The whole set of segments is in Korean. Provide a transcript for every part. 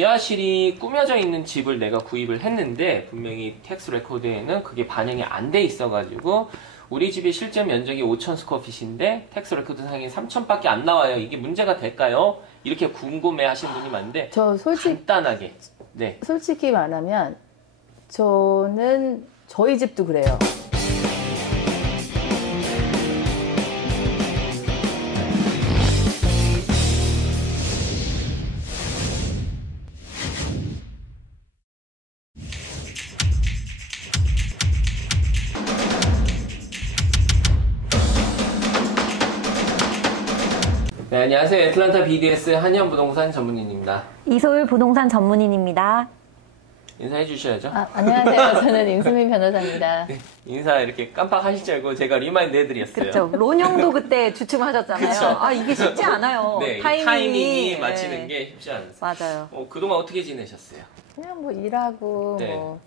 지하실이 꾸며져 있는 집을 내가 구입을 했는데 분명히 텍스 레코드에는 그게 반영이 안 돼 있어가지고 우리 집의 실제 면적이 5,000 스퀘어핏인데 텍스 레코드 상에 3,000밖에 안 나와요. 이게 문제가 될까요? 이렇게 궁금해 하시는 분이 많은데 저 간단하게. 네. 솔직히 말하면 저는 저희 집도 그래요. 네, 안녕하세요. 애틀란타 BDS 한현부동산 전문인입니다. 이소율 부동산 전문인입니다. 인사해 주셔야죠. 안녕하세요. 저는 임수민 변호사입니다. 네, 인사 이렇게 깜빡하실 줄 알고 제가 리마인드 해드렸어요. 그렇죠. 론형도 그때 주춤하셨잖아요. 그쵸. 아, 이게 쉽지 않아요. 네, 타이밍이 맞히는 게 쉽지 않아요. 맞아요. 그동안 어떻게 지내셨어요? 그냥 뭐 일하고 네. 뭐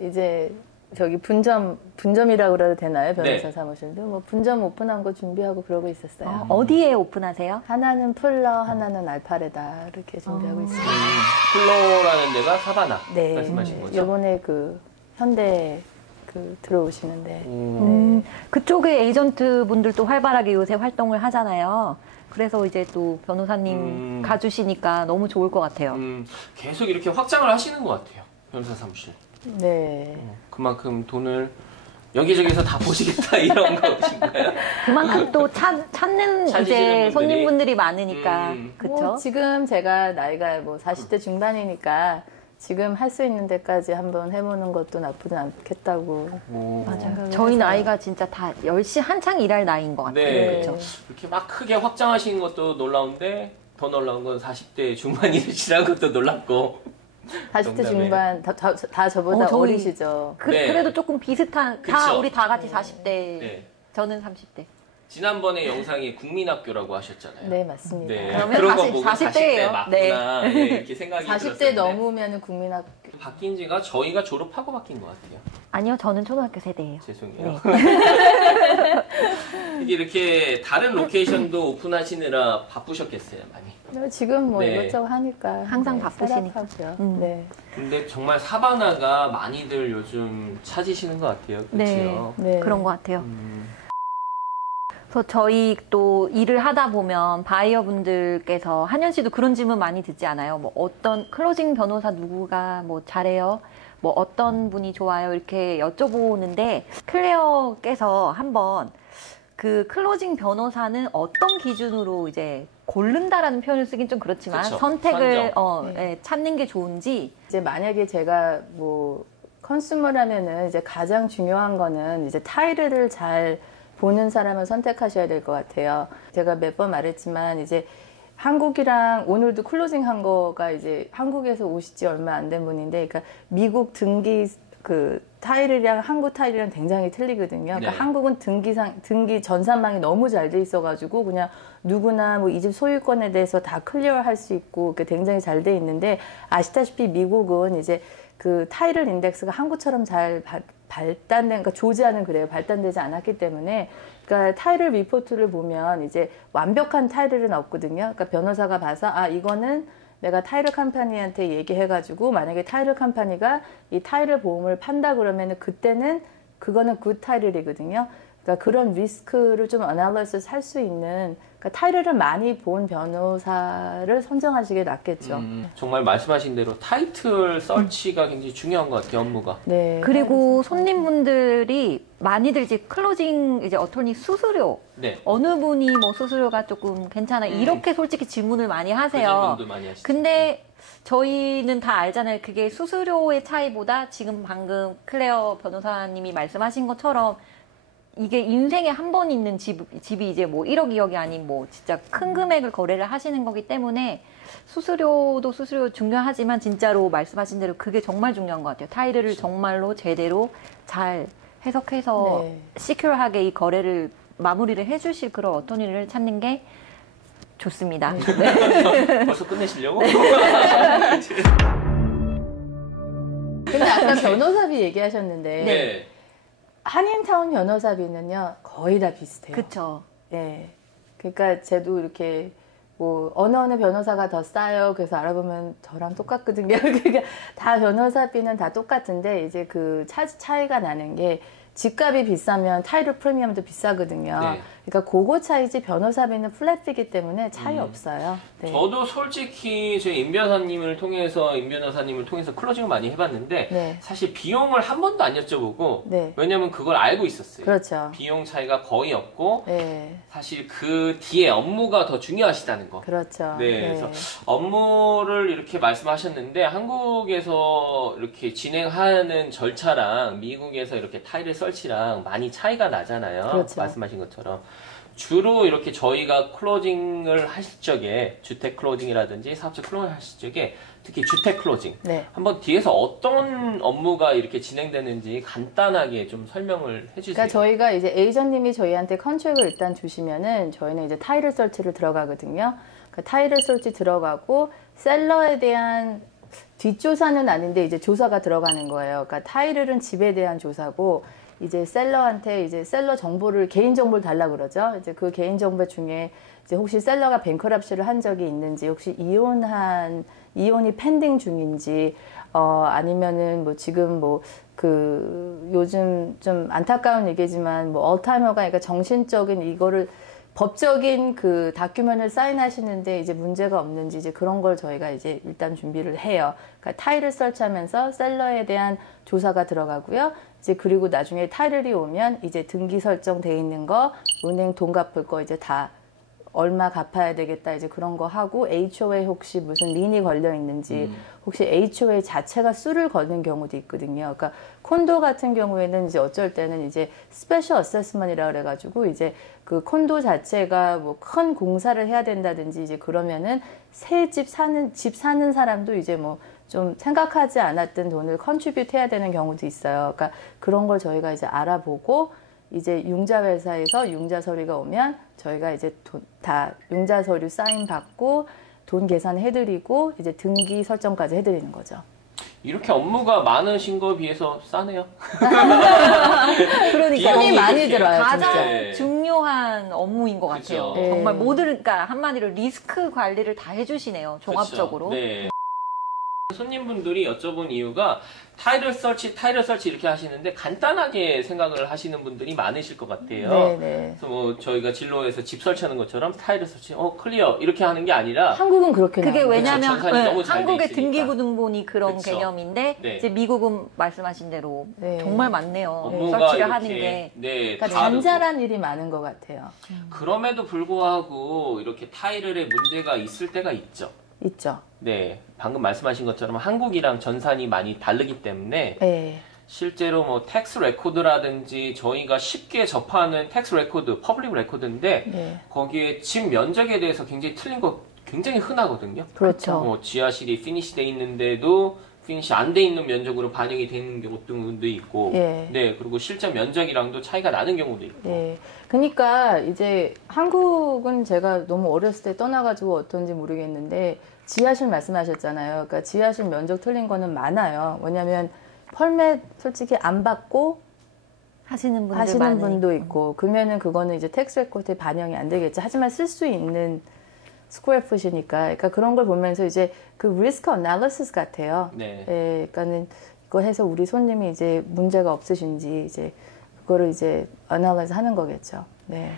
이제 저기 분점이라고 그래도 되나요? 변호사 네. 사무실도 뭐 분점 오픈한 거 준비하고 그러고 있었어요. 어디에 오픈하세요? 하나는 풀러, 하나는 알파레다 이렇게 준비하고 있습니다. 플로라는 데가 사바나 네, 말씀하신 거죠? 이번에 그 현대 들어오시는데 그쪽에 에이전트 분들도 활발하게 요새 활동을 하잖아요. 그래서 이제 또 변호사님 가주시니까 너무 좋을 것 같아요. 계속 이렇게 확장을 하시는 것 같아요. 변호사 사무실. 네. 그만큼 돈을 여기저기서 다 보시겠다 이런 것인가요? 그만큼 또 찾는 이제 분들이. 손님분들이 많으니까 그쵸? 뭐 지금 제가 나이가 뭐 40대 중반이니까 지금 할 수 있는 데까지 한번 해보는 것도 나쁘지 않겠다고. 맞아요. 저희 나이가 진짜 다 열심히 한창 일할 나이인 것 같아요. 네. 그렇죠? 이렇게 막 크게 확장하시는 것도 놀라운데 더 놀라운 건 40대 중반이시라는 것도 놀랍고 40대 중반 다 저보다 저희- 어리시죠. 네. 그래도 조금 비슷한 그쵸. 다 우리 다 같이 40대 네. 저는 30대. 지난번에 영상이 국민학교라고 하셨잖아요. 네, 맞습니다. 네. 그러면 그런 거 40 보고 40대 40대 예요. 맞구나. 네, 이렇게 생각이 40대 들었었는데 넘으면 국민학교. 바뀐 지가 저희가 졸업하고 바뀐 것 같아요. 아니요, 저는 초등학교 세대예요. 죄송해요. 네. 이게 이렇게 다른 로케이션도 오픈하시느라 바쁘셨겠어요, 많이. 지금 뭐 네. 이것저것 하니까 항상 바쁘시니까. 셋업하고요. 네. 근데 정말 사바나가 많이들 요즘 찾으시는 것 같아요. 그렇죠? 네. 그런 것 같아요. 그래서 저희 또 일을 하다 보면 바이어분들께서 한현 씨도 그런 질문 많이 듣지 않아요? 뭐 어떤 클로징 변호사 누구가 뭐 잘해요? 뭐 어떤 분이 좋아요? 이렇게 여쭤보는데 클레어께서 한번 그 클로징 변호사는 어떤 기준으로 이제 고른다라는 표현을 쓰긴 좀 그렇지만 그쵸. 선택을 선정. 예, 찾는 게 좋은지 이제 만약에 제가 뭐 컨슈머라면은 이제 가장 중요한 거는 이제 타이틀을 잘 보는 사람을 선택하셔야 될 것 같아요. 제가 몇 번 말했지만 이제 한국이랑 오늘도 클로징 한 거가 이제 한국에서 오신 지 얼마 안 된 분인데, 그러니까 미국 등기 그 타일이랑 한국 타일이랑 굉장히 틀리거든요. 그러니까 네. 한국은 등기 전산망이 너무 잘 돼 있어가지고 그냥 누구나 뭐 이 집 소유권에 대해서 다 클리어할 수 있고 굉장히 잘 돼 있는데, 아시다시피 미국은 이제 그 타이틀 인덱스가 한국처럼 잘 발달된, 그러니까 조지아는 그래요. 발달되지 않았기 때문에, 그러니까 타이틀 리포트를 보면 이제 완벽한 타이틀은 없거든요. 그러니까 변호사가 봐서 이거는 내가 타이틀 컴퍼니한테 얘기해가지고 만약에 타이틀 컴퍼니가 이 타이틀 보험을 판다 그러면은 그때는 그거는 굿 타이틀이거든요. 그러니까 그런 리스크를 좀 어널리시스 할 수 있는, 그러니까 타이틀을 많이 본 변호사를 선정하시게 낫겠죠. 정말 말씀하신 대로 타이틀 설치가 굉장히 중요한 것 같아요, 업무가. 네. 그리고 손님분들이 많이들 이제 클로징 이제 어토니 수수료 네. 어느 분이 뭐 수수료가 조금 괜찮아 이렇게 솔직히 질문을 많이 그 하세요. 질문도 많이 하시죠. 근데 저희는 다 알잖아요. 그게 수수료의 차이보다 지금 방금 클레어 변호사님이 말씀하신 것처럼 이게 인생에 한 번 있는 집이 이제 뭐 1억, 2억이 아닌 뭐 진짜 큰 금액을 거래를 하시는 거기 때문에 수수료도 수수료 중요하지만 진짜로 말씀하신 대로 그게 정말 중요한 것 같아요. 타이틀을 그렇죠. 정말로 제대로 잘 해석해서 네. 시큐어하게 이 거래를 마무리를 해주실 그런 어토니를 찾는 게 좋습니다. 벌써 끝내시려고? 근데 아까 변호사비 얘기하셨는데 네. 한인타운 변호사비는요 거의 다 비슷해요. 그쵸. 예. 그러니까 쟤도 이렇게 뭐 어느 변호사가 더 싸요. 그래서 알아보면 저랑 똑같거든요. 그러니까 다 변호사비는 다 똑같은데 이제 그 차이가 나는 게 집값이 비싸면 타이틀 프리미엄도 비싸거든요. 네. 그러니까 그거 차이지 변호사비는 플랫피기 때문에 차이 없어요. 네. 저도 솔직히 저희 임 변호사님을 통해서 클로징을 많이 해봤는데 네. 사실 비용을 한 번도 안 여쭤보고 네. 왜냐면 그걸 알고 있었어요. 그렇죠. 비용 차이가 거의 없고 네. 사실 그 뒤에 업무가 더 중요하시다는 거. 그렇죠. 네, 그래서 업무를 이렇게 말씀하셨는데 한국에서 이렇게 진행하는 절차랑 미국에서 이렇게 타일을 설치랑 많이 차이가 나잖아요. 그렇죠. 말씀하신 것처럼. 주로 이렇게 저희가 클로징을 하실 적에 주택 클로징이라든지 사업자 클로징을 하실 적에 특히 주택 클로징 네. 한번 뒤에서 어떤 업무가 이렇게 진행되는지 간단하게 좀 설명을 해주세요. 그러니까 저희가 이제 에이전님이 저희한테 컨트랙을 일단 주시면은 저희는 이제 타이틀 설치를 들어가거든요. 그러니까 타이틀 설치 들어가고 셀러에 대한 뒷조사는 아닌데 이제 조사가 들어가는 거예요. 그러니까 타이틀은 집에 대한 조사고 이제 셀러한테 이제 셀러 정보를 개인 정보를 달라 그러죠. 이제 그 개인 정보 중에 이제 혹시 셀러가 뱅크럽시를 한 적이 있는지, 혹시 이혼이 펜딩 중인지, 아니면은 뭐 지금 뭐 그 요즘 좀 안타까운 얘기지만 뭐 얼타이머가 그러니까 정신적인 이거를 법적인 그 다큐멘을 사인하시는데 이제 문제가 없는지 이제 그런 걸 저희가 이제 일단 준비를 해요. 그러니까 타일을 설치하면서 셀러에 대한 조사가 들어가고요. 이제 그리고 나중에 타일이 오면 이제 등기 설정돼 있는 거, 은행 돈 갚을 거 이제 다 얼마 갚아야 되겠다 이제 그런 거 하고 HOA 혹시 무슨 린이 걸려 있는지 혹시 HOA 자체가 수를 거는 경우도 있거든요. 그러니까 콘도 같은 경우에는 이제 어쩔 때는 이제 스페셜 어세스먼이라 그래가지고 이제 그 콘도 자체가 뭐 큰 공사를 해야 된다든지 이제 그러면은 새 집 사는 사람도 이제 뭐 좀 생각하지 않았던 돈을 컨트리뷰트 해야 되는 경우도 있어요. 그러니까 그런 걸 저희가 이제 알아보고 이제 융자 회사에서 융자 서류가 오면 저희가 이제 다 융자 서류 사인 받고 돈 계산해드리고 이제 등기 설정까지 해드리는 거죠. 이렇게 업무가 많으신 거에 비해서 싸네요. 그러니까 돈이 많이 들어요. 가장 진짜. 중요한 업무인 것 같아요. 그쵸. 네. 정말 모든, 그러니까 한마디로 리스크 관리를 다 해주시네요. 종합적으로. 그쵸. 네. 손님분들이 여쭤본 이유가 타일을 설치 이렇게 하시는데 간단하게 생각을 하시는 분들이 많으실 것 같아요. 네네. 그래서 뭐 저희가 진로에서 집 설치하는 것처럼 타일을 설치, 클리어 이렇게 하는 게 아니라 한국은 그렇게 그게 나와요. 왜냐면 그쵸, 전산이 너무 잘돼 한국의 있으니까. 등기부등본이 그런 그쵸. 개념인데 네. 이제 미국은 말씀하신 대로 네. 정말 많네요. 업무가 설치를 이렇게, 하는 게. 네, 그러니까 다르고. 잔잘한 일이 많은 것 같아요. 그럼에도 불구하고 이렇게 타일에 문제가 있을 때가 있죠. 있죠. 네, 방금 말씀하신 것처럼 한국이랑 전산이 많이 다르기 때문에 네. 실제로 뭐 텍스 레코드라든지 저희가 쉽게 접하는 텍스 레코드, 퍼블릭 레코드인데 네. 거기에 집 면적에 대해서 굉장히 틀린 거 굉장히 흔하거든요. 그렇죠. 뭐 지하실이 피니시 돼 있는데도 피니시 안 돼 있는 면적으로 반영이 되는 경우도 있고, 예. 네, 그리고 실제 면적이랑도 차이가 나는 경우도 있고. 네. 그러니까 이제 한국은 제가 너무 어렸을 때 떠나가지고 어떤지 모르겠는데 지하실 말씀하셨잖아요. 그러니까 지하실 면적 틀린 거는 많아요. 왜냐하면 펄맷 솔직히 안 받고 하시는 분들 하시는 많으니까. 분도 있고 그러면은 그거는 이제 텍스 레코드에 반영이 안 되겠죠. 하지만 쓸 수 있는 스퀘어풋이니까 그러니까 그런 걸 보면서 이제 그 리스크 어널리시스 같아요. 네. 예, 그러니까는 이거 해서 우리 손님이 이제 문제가 없으신지 이제 그거를 이제 어널리시스 하는 거겠죠. 네.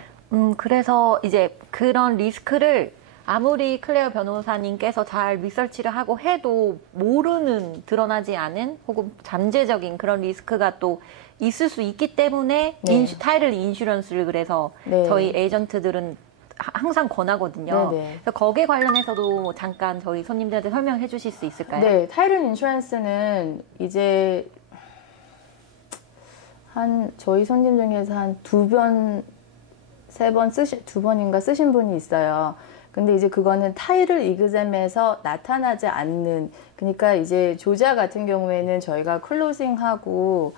그래서 이제 그런 리스크를 아무리 클레어 변호사님께서 잘 리서치를 하고 해도 모르는, 드러나지 않은 혹은 잠재적인 그런 리스크가 또 있을 수 있기 때문에 네. 타이틀 인슈런스를 그래서 네. 저희 에이전트들은 항상 권하거든요. 네, 네. 그래서 거기에 관련해서도 뭐 잠깐 저희 손님들한테 설명해 주실 수 있을까요? 네, 타이틀 인슈런스는 이제 한 저희 손님 중에서 한 두 번인가 쓰신 분이 있어요. 근데 이제 그거는 타이틀 이그잼에서 나타나지 않는, 그러니까 이제 조자 같은 경우에는 저희가 클로징하고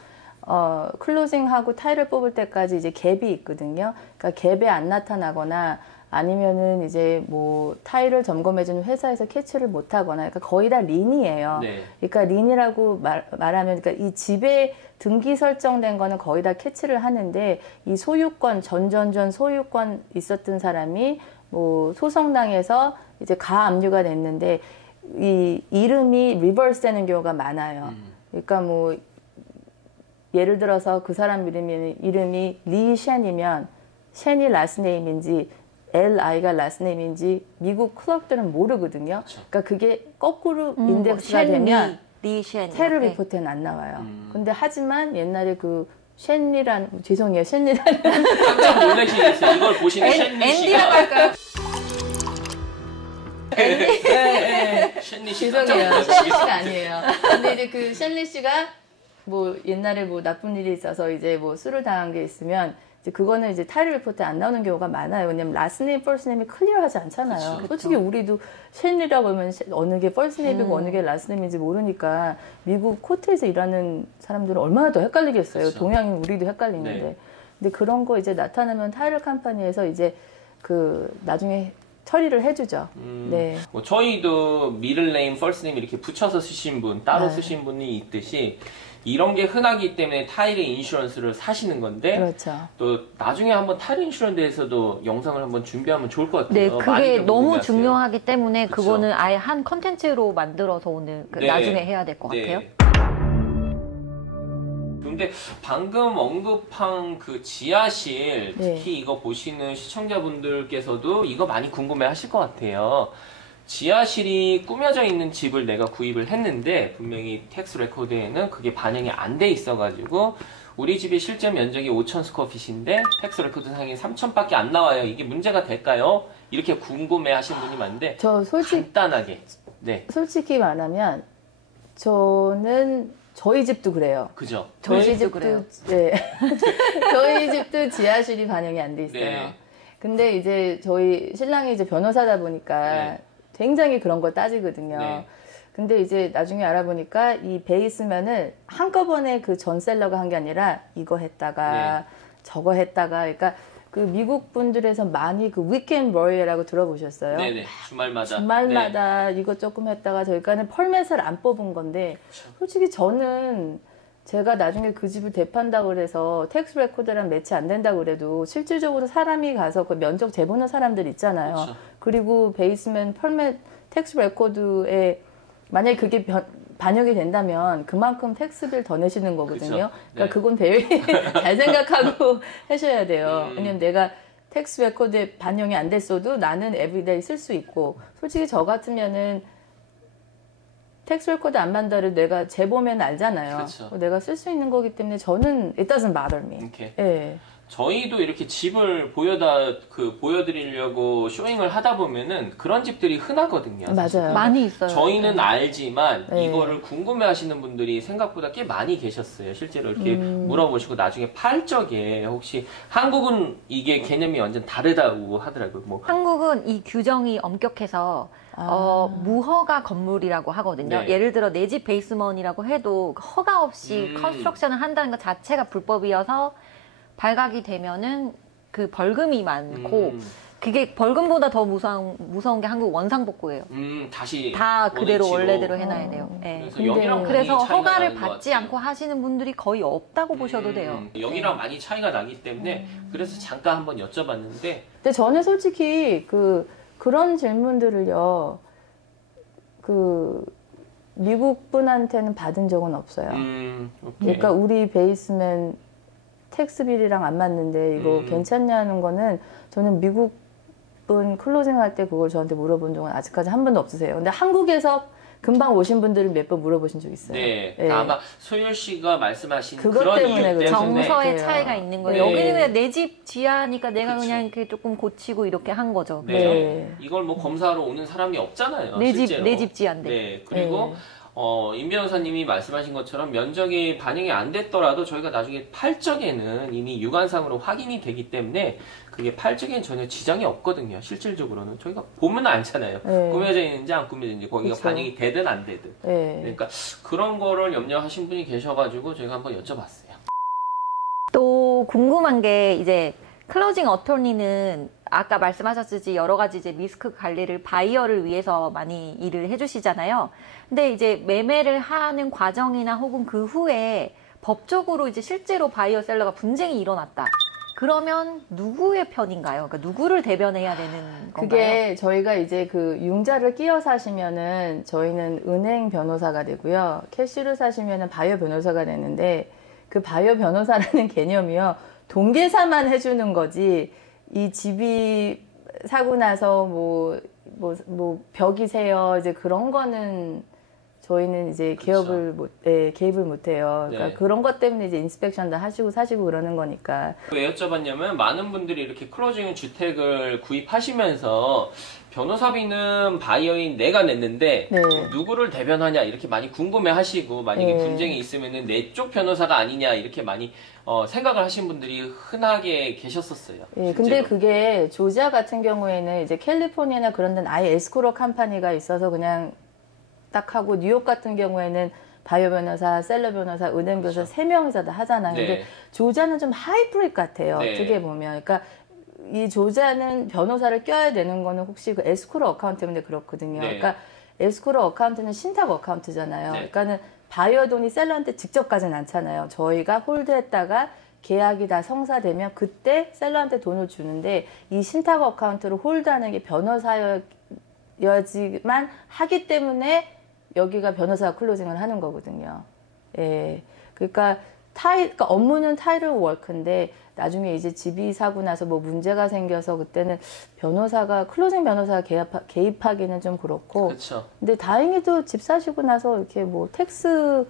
타이틀 뽑을 때까지 이제 갭이 있거든요. 그러니까 갭에 안 나타나거나 아니면은 이제 뭐 타일을 점검해주는 회사에서 캐치를 못하거나, 그러니까 거의 다 린이에요. 네. 그러니까 린이라고 말하면, 그러니까 이 집에 등기 설정된 거는 거의 다 캐치를 하는데 이 소유권, 전 소유권 있었던 사람이 뭐 소송당해서 이제 가압류가 됐는데 이 이름이 리버스 되는 경우가 많아요. 그러니까 뭐 예를 들어서 그 사람 이름이 리 셴이면 셴이 라스트 네임인지 LI가 라스트 네임인지 미국 클럭들은 모르거든요. 그쵸. 그러니까 그게 거꾸로 인덱스가 되면 리셴 테러 이렇게. 리포트는 안 나와요. 근데 하지만 옛날에 그 셴리란 죄송해요 셴리라는 깜짝 놀라시겠어요. 이걸 보시는 셴리 앤디라고 씨가 할까요? 셴리 씨 죄송해요 깜짝 셴리 놀라시겠어요. 씨가 아니에요. 근데 이제 그 셴리 씨가 뭐 옛날에 뭐 나쁜 일이 있어서 이제 뭐 수를 당한 게 있으면 이제 그거는 이제 타이틀 리포트에 안 나오는 경우가 많아요. 왜냐면 라스트 네임, 퍼스트 네임이 클리어하지 않잖아요. 그쵸. 솔직히 우리도 셴리라고 하면 어느 게 퍼스트 네임이고 어느 게 라스트 네임인지 모르니까 미국 코트에서 일하는 사람들은 얼마나 더 헷갈리겠어요. 그쵸. 동양인 우리도 헷갈리는데. 네. 근데 그런 거 이제 나타나면 타이틀 컴퍼니에서 이제 그 나중에 처리를 해주죠. 네. 뭐 저희도 미들 네임, 퍼스트 네임 이렇게 붙여서 쓰신 분, 따로 네. 쓰신 분이 있듯이 이런 게 흔하기 때문에 타일의 인슈런스를 사시는 건데 그렇죠. 또 나중에 한번 타일 인슈런스에서도 영상을 한번 준비하면 좋을 것 네, 같아요. 그게 많이들 너무 궁금해하세요. 중요하기 때문에 그쵸. 그거는 아예 한 컨텐츠로 만들어서 오늘 네. 나중에 해야 될 것 같아요. 근데 방금 언급한 그 지하실, 네. 특히 이거 보시는 시청자분들께서도 이거 많이 궁금해 하실 것 같아요. 지하실이 꾸며져 있는 집을 내가 구입을 했는데 분명히 텍스 레코드에는 그게 반영이 안 돼 있어가지고 우리 집의 실제 면적이 5,000 스퀘어핏인데 텍스 레코드 상에 3,000밖에 안 나와요. 이게 문제가 될까요? 이렇게 궁금해 하시는 분이 많은데 저 간단하게. 네. 솔직히 말하면 저는 저희 집도 그래요. 그죠? 저희 집도 집도 그래요. 네. 저희 집도 지하실이 반영이 안 돼 있어요. 네. 근데 이제 저희 신랑이 이제 변호사다 보니까 네. 굉장히 그런 걸 따지거든요. 네. 근데 이제 나중에 알아보니까 이 베이스면은 한꺼번에 그 전셀러가 한 게 아니라 이거 했다가 저거 했다가 그러니까 그 미국 분들에서 많이 그 위켄드 워리어라고 들어보셨어요? 네네. 주말마다. 주말마다 이것 조금 했다가 저희가는 펄맷을 안 뽑은 건데 솔직히 저는 제가 나중에 그 집을 대판다고 그래서 텍스 레코드랑 매치 안 된다고 그래도 실질적으로 사람이 가서 그 면적 재보는 사람들 있잖아요. 그렇죠. 그리고 베이스맨 펄맷 텍스 레코드에 만약에 그게 반영이 된다면 그만큼 텍스비를 더 내시는 거거든요. 그쵸. 그러니까 네. 그건 very 잘 생각하고 하셔야 돼요. 왜냐면 내가 텍스 레코드에 반영이 안 됐어도 나는 에브리데이 쓸 수 있고 솔직히 저 같으면은 텍스 레코드 안 만다를 내가 재보면 알잖아요. 그쵸. 내가 쓸 수 있는 거기 때문에 저는 it doesn't bother me. 이렇게. 예. 저희도 이렇게 집을 보여드리려고 쇼잉을 하다 보면은 그런 집들이 흔하거든요. 사실. 맞아요. 많이 있어요. 저희는 알지만 네. 이거를 궁금해 하시는 분들이 생각보다 꽤 많이 계셨어요. 실제로 이렇게 물어보시고 나중에 팔 적에 혹시 한국은 이게 개념이 완전 다르다고 하더라고요. 뭐 한국은 이 규정이 엄격해서 무허가 건물이라고 하거든요. 네. 예를 들어 내 집 베이스먼이라고 해도 허가 없이 컨스트럭션을 한다는 것 자체가 불법이어서 발각이 되면은 그 벌금이 많고 그게 벌금보다 더 무서운 게 한국 원상복구예요. 다시 다 그대로 원위치로. 원래대로 해놔야 돼요. 네. 그래서 근데 여기랑 많이 그래서 차이가 허가를 나는 것 받지 같아요. 않고 하시는 분들이 거의 없다고 보셔도 돼요. 여기랑 많이 차이가 나기 때문에 그래서 잠깐 한번 여쭤봤는데 근데 저는 솔직히 그런 질문들을요, 미국 분한테는 받은 적은 없어요. 오케이. 그러니까 우리 베이스맨 텍스빌이랑 안 맞는데 이거 괜찮냐는 거는 저는 미국 분 클로징 할 때 그걸 저한테 물어본 적은 아직까지 한 번도 없으세요. 근데 한국에서 금방 오신 분들은 몇 번 물어보신 적 있어요. 네, 네. 아마 소율 씨가 말씀하신 그것 그런 때문에 이유 그래요. 때문에 정서의 그래요. 차이가 있는 거예요. 네. 여기는 그냥 내 집 지하니까 내가 그쵸. 그냥 이렇게 조금 고치고 이렇게 한 거죠. 네. 네. 이걸 뭐 검사하러 오는 사람이 없잖아요. 내 집 실제로. 내 집 지하인데. 네, 그리고 네. 임 변호사님이 말씀하신 것처럼 면적이 반영이 안 됐더라도 저희가 나중에 팔 적에는 이미 육안상으로 확인이 되기 때문에 그게 팔 적에는 전혀 지장이 없거든요. 실질적으로는 저희가 보면 알잖아요. 네. 꾸며져 있는지 안 꾸며져 있는지 거기가 그쵸. 반영이 되든 안 되든. 네. 그러니까 그런 거를 염려하신 분이 계셔가지고 저희가 한번 여쭤봤어요. 또 궁금한 게 이제 클로징 어토니는 아까 말씀하셨듯이 여러 가지 이제 리스크 관리를 바이어를 위해서 많이 일을 해주시잖아요. 근데 이제 매매를 하는 과정이나 혹은 그 후에 법적으로 이제 실제로 바이어 셀러가 분쟁이 일어났다. 그러면 누구의 편인가요? 그러니까 누구를 대변해야 되는 건가요? 그게 저희가 이제 그 융자를 끼워 사시면은 저희는 은행 변호사가 되고요. 캐시로 사시면은 바이오 변호사가 되는데 그 바이오 변호사라는 개념이요. 동계사만 해주는 거지 이 집이 사고 나서 뭐 벽이세요 이제 그런 거는 저희는 이제 그렇죠. 개입을 못 해요. 그러니까 네. 그런 것 때문에 이제 인스펙션 다 하시고 사시고 그러는 거니까. 왜 여쭤봤냐면 많은 분들이 이렇게 클로징 주택을 구입하시면서 변호사비는 바이어인 내가 냈는데 네. 누구를 대변하냐 이렇게 많이 궁금해하시고 만약에 네. 분쟁이 있으면은 내 쪽 변호사가 아니냐 이렇게 많이 생각을 하시는 분들이 흔하게 계셨었어요. 예, 근데 실제로. 그게 조지아 같은 경우에는 이제 캘리포니아나 그런 데는 아예 에스코로 컴퍼니가 있어서 그냥 딱 하고 뉴욕 같은 경우에는 바이오 변호사, 셀러 변호사, 은행 변호사 그렇죠. 세 명이서 다 하잖아요. 네. 근데 조지아는 좀 하이브리드 같아요. 네. 어떻게 보면. 그러니까 이 조지아는 변호사를 껴야 되는 거는 혹시 그 에스코로 어카운트 때문에 그렇거든요. 네. 그러니까 에스코로 어카운트는 신탁 어카운트잖아요. 네. 그러니까는 바이오 돈이 셀러한테 직접 가진 않잖아요. 저희가 홀드했다가 계약이 다 성사되면 그때 셀러한테 돈을 주는데 이 신탁 어카운트를 홀드하는 게 변호사여지만 하기 때문에 여기가 변호사 클로징을 하는 거거든요. 예. 그러니까 그러니까 업무는 타이틀 워크인데 나중에 이제 집이 사고 나서 뭐 문제가 생겨서 그때는 변호사가 클로징 변호사가 개입하기는 좀 그렇고. 그렇죠. 근데 다행히도 집 사시고 나서 이렇게 뭐 텍스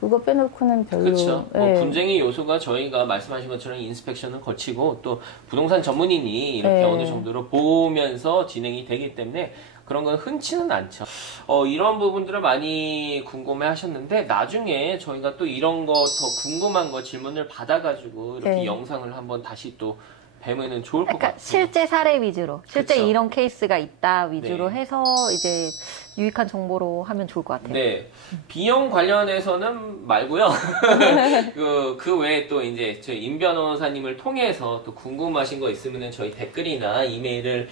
그거 빼놓고는 별로. 그렇죠. 예. 분쟁의 요소가 저희가 말씀하신 것처럼 인스펙션을 거치고 또 부동산 전문인이 이렇게 예. 어느 정도로 보면서 진행이 되기 때문에 그런 건 흔치는 않죠. 이런 부분들을 많이 궁금해 하셨는데 나중에 저희가 또 이런 거 더 궁금한 거 질문을 받아가지고 이렇게 네. 영상을 한번 다시 또 뵈면은 좋을 것 그러니까 같아요. 실제 사례 위주로, 실제 그쵸. 이런 케이스가 있다 위주로 네. 해서 이제 유익한 정보로 하면 좋을 것 같아요. 네. 비용 관련해서는 말고요. 그 외에 또 이제 저희 임 변호사님을 통해서 또 궁금하신 거 있으면은 저희 댓글이나 이메일을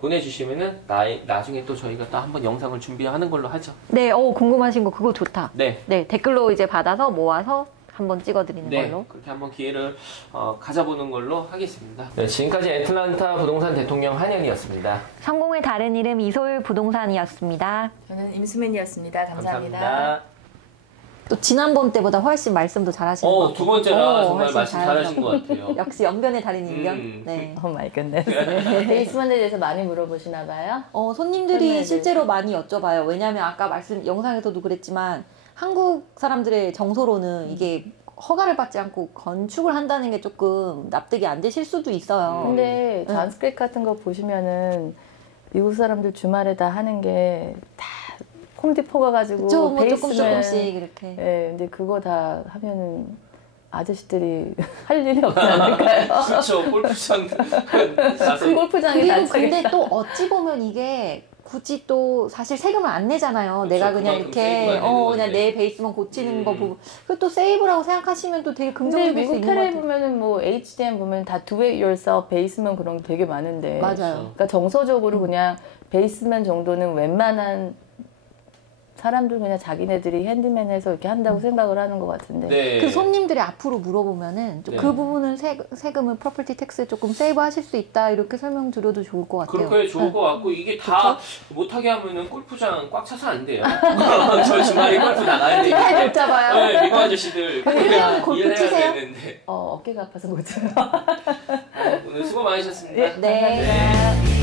보내주시면은 나중에 또 저희가 또 한번 영상을 준비하는 걸로 하죠. 네, 궁금하신 거 그거 좋다. 네. 네, 댓글로 이제 받아서 모아서 한번 찍어드리는 네, 걸로. 그렇게 한번 기회를 가져보는 걸로 하겠습니다. 네, 지금까지 애틀란타 부동산 대통령 한현이었습니다. 성공의 다른 이름 이소율 부동산이었습니다. 저는 임수민이었습니다. 감사합니다. 또 지난번 때보다 훨씬 말씀도 잘하시는 것 같아요. 두 번째라 정말 훨씬 말씀 잘하신 것 같아요. 역시 연변의 다른 인견. 네. 오 마이 갓네스. 베이스먼트에 대해서 많이 물어보시나 봐요? 손님들이 네. 실제로 많이 여쭤봐요. 왜냐하면 아까 영상에서도 그랬지만 한국 사람들의 정서로는 이게 허가를 받지 않고 건축을 한다는 게 조금 납득이 안 되실 수도 있어요. 근데 잔스크립 같은 거 보시면은 미국 사람들 주말에 다 하는 게 다 홈디포 가가지고 그쵸, 뭐 베이스는 조금씩 이렇게. 예, 근데 그거 다 하면은 아저씨들이 할 일이 없지 않을까요? 그렇죠. 골프장 큰 골프장에 그리고 단짝에 근데 또 어찌 보면 이게 굳이 또 사실 세금을 안 내잖아요. 그쵸, 내가 그냥 그만큼 이렇게 세이브가 되는 그냥 건데. 내 베이스만 고치는 거 보고 그리고 또 세이브라고 생각하시면 또 되게 근데 긍정적일 수 미국 있는 것 테레 같아요. 보면은 뭐 HDM 보면 다 do it yourself 베이스면 그런 게 되게 많은데 맞아요. 그러니까 정서적으로 그냥 베이스면 정도는 웬만한 사람들 그냥 자기네들이 핸디맨해서 이렇게 한다고 생각을 하는 것 같은데. 네. 그 손님들이 앞으로 물어보면은 좀 네. 그 부분은 세금을 프로퍼티 텍스 조금 세이브하실 수 있다 이렇게 설명드려도 좋을 것 같아요. 그렇게 좋을 네. 것 같고 이게 다 못하게 하면은 골프장 꽉 차서 안 돼요. 저 주말에 골프 나가야 잘 되는데 못 잡아요. 네, 미국 아저씨들 그러면 골프 일해야 치세요? 되는데 어깨가 아파서 못 쳐요. 오늘 수고 많으셨습니다. 네.